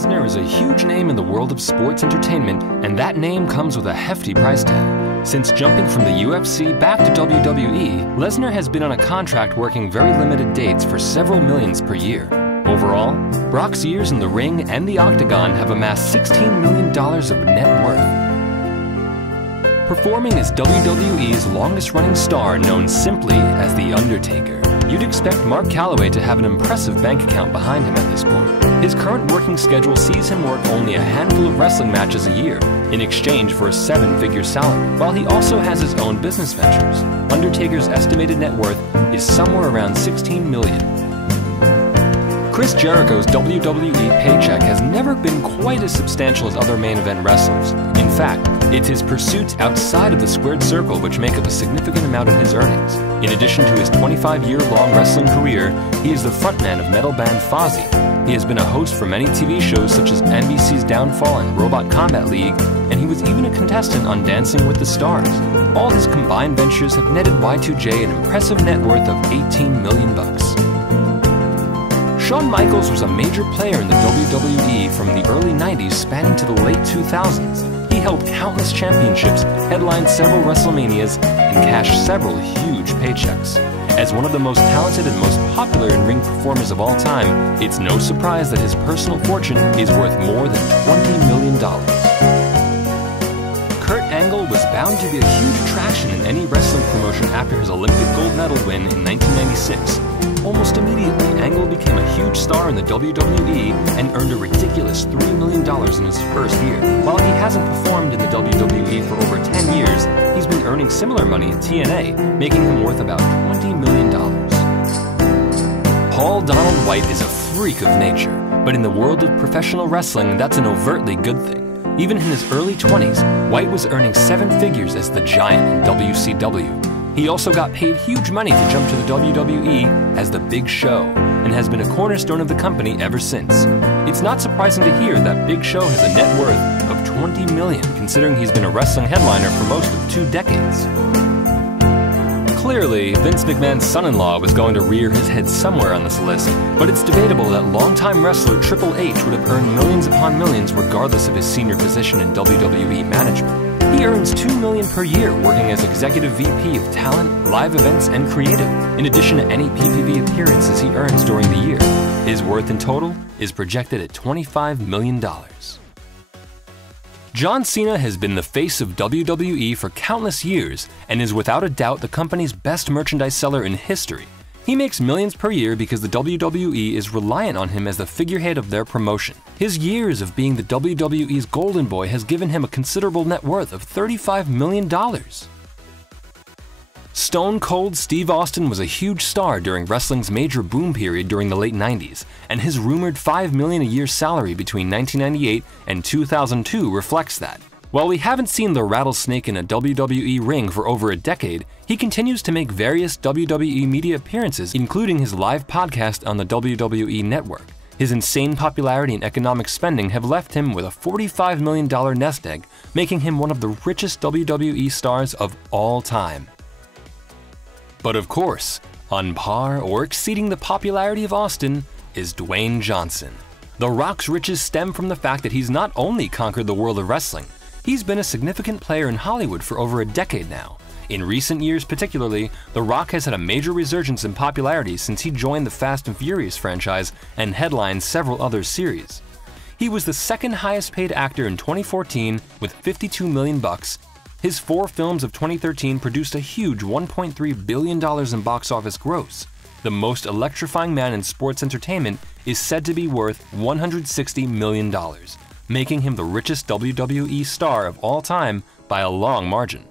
Lesnar is a huge name in the world of sports entertainment, and that name comes with a hefty price tag. Since jumping from the UFC back to WWE, Lesnar has been on a contract working very limited dates for several millions per year. Overall, Brock's years in the ring and the octagon have amassed $16 million of net worth. Performing as WWE's longest-running star known simply as The Undertaker, you'd expect Mark Calaway to have an impressive bank account behind him at this point. His current working schedule sees him work only a handful of wrestling matches a year, in exchange for a 7-figure salary, while he also has his own business ventures. Undertaker's estimated net worth is somewhere around $16 million. Chris Jericho's WWE paycheck has never been quite as substantial as other main event wrestlers. In fact, it's his pursuits outside of the squared circle which make up a significant amount of his earnings. In addition to his 25-year-long wrestling career, he is the frontman of metal band Fozzy. He has been a host for many TV shows such as NBC's Downfall and Robot Combat League, and he was even a contestant on Dancing with the Stars. All his combined ventures have netted Y2J an impressive net worth of $18 million. Shawn Michaels was a major player in the WWE from the early 90s spanning to the late 2000s. He held countless championships, headlined several WrestleManias, and cashed several huge paychecks. As one of the most talented and most popular in-ring performers of all time, it's no surprise that his personal fortune is worth more than $20 million. Kurt Angle was bound to be a huge attraction in any wrestling promotion after his Olympic gold medal win in 1996. Almost immediately, Angle became a huge star in the WWE and earned a ridiculous $3 million in his first year. While he hasn't performed in the WWE for over 10 years, he's been earning similar money in TNA, making him worth about $20 million. Paul Donald White is a freak of nature, but in the world of professional wrestling, that's an overtly good thing. Even in his early 20s, White was earning 7 figures as the Giant in WCW. He also got paid huge money to jump to the WWE as the Big Show, and has been a cornerstone of the company ever since. It's not surprising to hear that Big Show has a net worth of $20 million, considering he's been a wrestling headliner for most of 2 decades. Clearly, Vince McMahon's son-in-law was going to rear his head somewhere on this list, but it's debatable that longtime wrestler Triple H would have earned millions upon millions regardless of his senior position in WWE management. He earns $2 million per year working as Executive VP of Talent, Live Events, and Creative, in addition to any PPV appearances he earns during the year. His worth in total is projected at $25 million. John Cena has been the face of WWE for countless years and is without a doubt the company's best merchandise seller in history. He makes millions per year because the WWE is reliant on him as the figurehead of their promotion. His years of being the WWE's golden boy has given him a considerable net worth of $35 million. Stone Cold Steve Austin was a huge star during wrestling's major boom period during the late 90s, and his rumored $5 million a year salary between 1998 and 2002 reflects that. While we haven't seen the rattlesnake in a WWE ring for over a decade, he continues to make various WWE media appearances, including his live podcast on the WWE Network. His insane popularity and economic spending have left him with a $45 million nest egg, making him one of the richest WWE stars of all time. But of course, on par or exceeding the popularity of Austin is Dwayne Johnson. The Rock's riches stem from the fact that he's not only conquered the world of wrestling, he's been a significant player in Hollywood for over a decade now. In recent years particularly, The Rock has had a major resurgence in popularity since he joined the Fast and Furious franchise and headlined several other series. He was the second highest paid actor in 2014 with $52 million. His 4 films of 2013 produced a huge $1.3 billion in box office gross. The most electrifying man in sports entertainment is said to be worth $160 million, making him the richest WWE star of all time by a long margin.